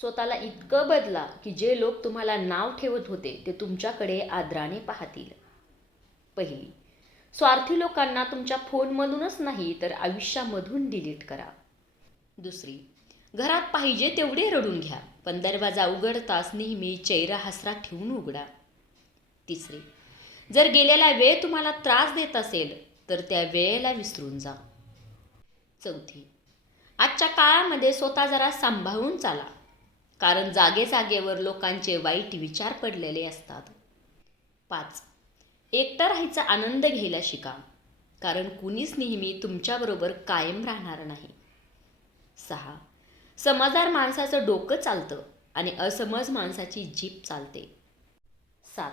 स्वतःला इतकं बदला की जे लोक तुम्हाला नाव ठेवत होते ते तुमच्याकडे आदराने पाहतील. पहिली स्वार्थी लोकांना तुमच्या फोनमधूनच नाही तर आयुष्यामधून डिलीट करा. दुसरी घरात पाहिजे तेवढे रडून घ्या पण दरवाजा उघडताच नेहमी चेहरा हसरा ठेवून उघडा. तिसरी जर गेलेला वेळ तुम्हाला त्रास देत असेल तर त्या वेळेला विसरून जा. चौथी आजच्या काळामध्ये स्वतः जरा सांभाळून चाला. कारण जागेजागेवर लोकांचे वाईट विचार पडलेले असतात. पाच. एकटा राहायचा आनंद घ्यायला शिका कारण कुणीच नेहमी तुमच्याबरोबर कायम राहणार नाही. सहा. समजदार माणसाचं डोकं चालतं आणि असमज माणसाची जीप चालते. सात.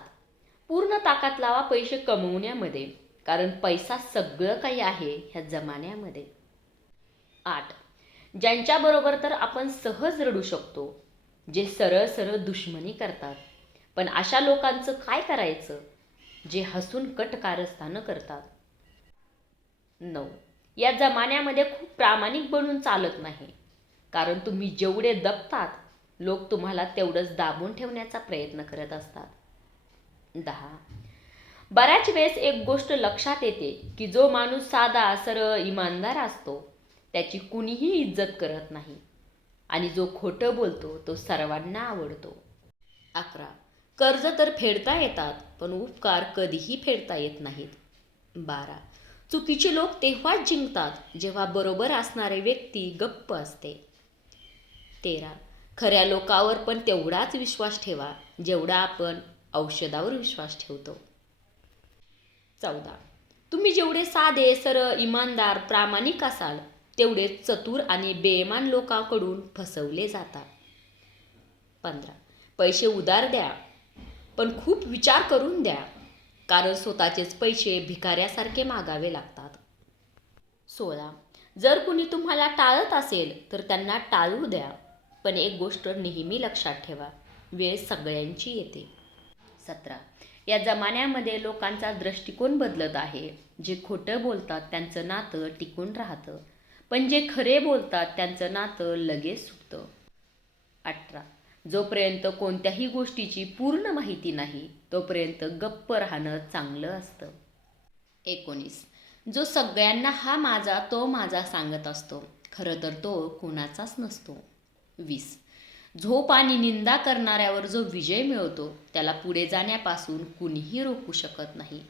पूर्ण ताकद लावा पैसे कमवण्यामध्ये कारण पैसा सगळं काही आहे ह्या जमान्यामध्ये. आठ. ज्यांच्याबरोबर तर आपण सहज रडू शकतो जे सरळ सरळ दुश्मनी करतात. पण अशा लोकांचं काय करायचं? जे हसून कट कारस्थानं करतात. नऊ. या जमान्यामध्ये खूप प्रामाणिक बनून चालत नाही. कारण तुम्ही जेवढे दबतात लोक तुम्हाला तेवढंच दाबून ठेवण्याचा प्रयत्न करत असतात. दहा. बऱ्याच वेळेस एक गोष्ट लक्षात येते की जो माणूस साधा सरळ इमानदार असतो त्याची कुणीही इज्जत करत नाही. आणि जो खोटं बोलतो तो सर्वांना आवडतो. अकरा. कर्ज तर फेडता येतात पण उपकार कधीही फेडता येत नाहीत. बारा. चुकीचे लोक तेव्हाच जिंकतात जेव्हा बरोबर असणारे व्यक्ती गप्प असते. तेरा. खऱ्या लोकावर पण तेवढाच विश्वास ठेवा जेवढा आपण औषधावर विश्वास ठेवतो. चौदा. तुम्ही जेवढे साधे सरळ इमानदार प्रामाणिक असाल तेवढे चतुर आणि बेमान लोकांकडून फसवले जातात. पंधरा. पैसे उदार द्या पण खूप विचार करून द्या कारण स्वतःचेच पैसे भिकाऱ्यासारखे मागावे लागतात. सोळा. जर कुणी तुम्हाला टाळत असेल तर त्यांना टाळू द्या पण एक गोष्ट नेहमी लक्षात ठेवा वेळ सगळ्यांची येते. सतरा. या जमान्यामध्ये लोकांचा दृष्टिकोन बदलत आहे. जे खोटं बोलतात त्यांचं नातं टिकून राहतं. पण जे खरे बोलतात त्यांचं नातं लगेच सुटतं. अठरा. जोपर्यंत कोणत्याही गोष्टीची पूर्ण माहिती नाही तोपर्यंत गप्प राहणं चांगलं असतं. एकोणीस. जो सगळ्यांना हा माझा तो माझा सांगत असतो. खरं तर तो कोणाचाच नसतो. वीस. झोप आणि निंदा करणाऱ्यावर जो विजय मिळवतो त्याला पुढे जाण्यापासून कुणीही रोखू शकत नाही.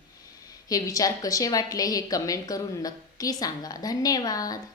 हे विचार कसे वाटले हे कमेंट करून नक्की सांगा. धन्यवाद!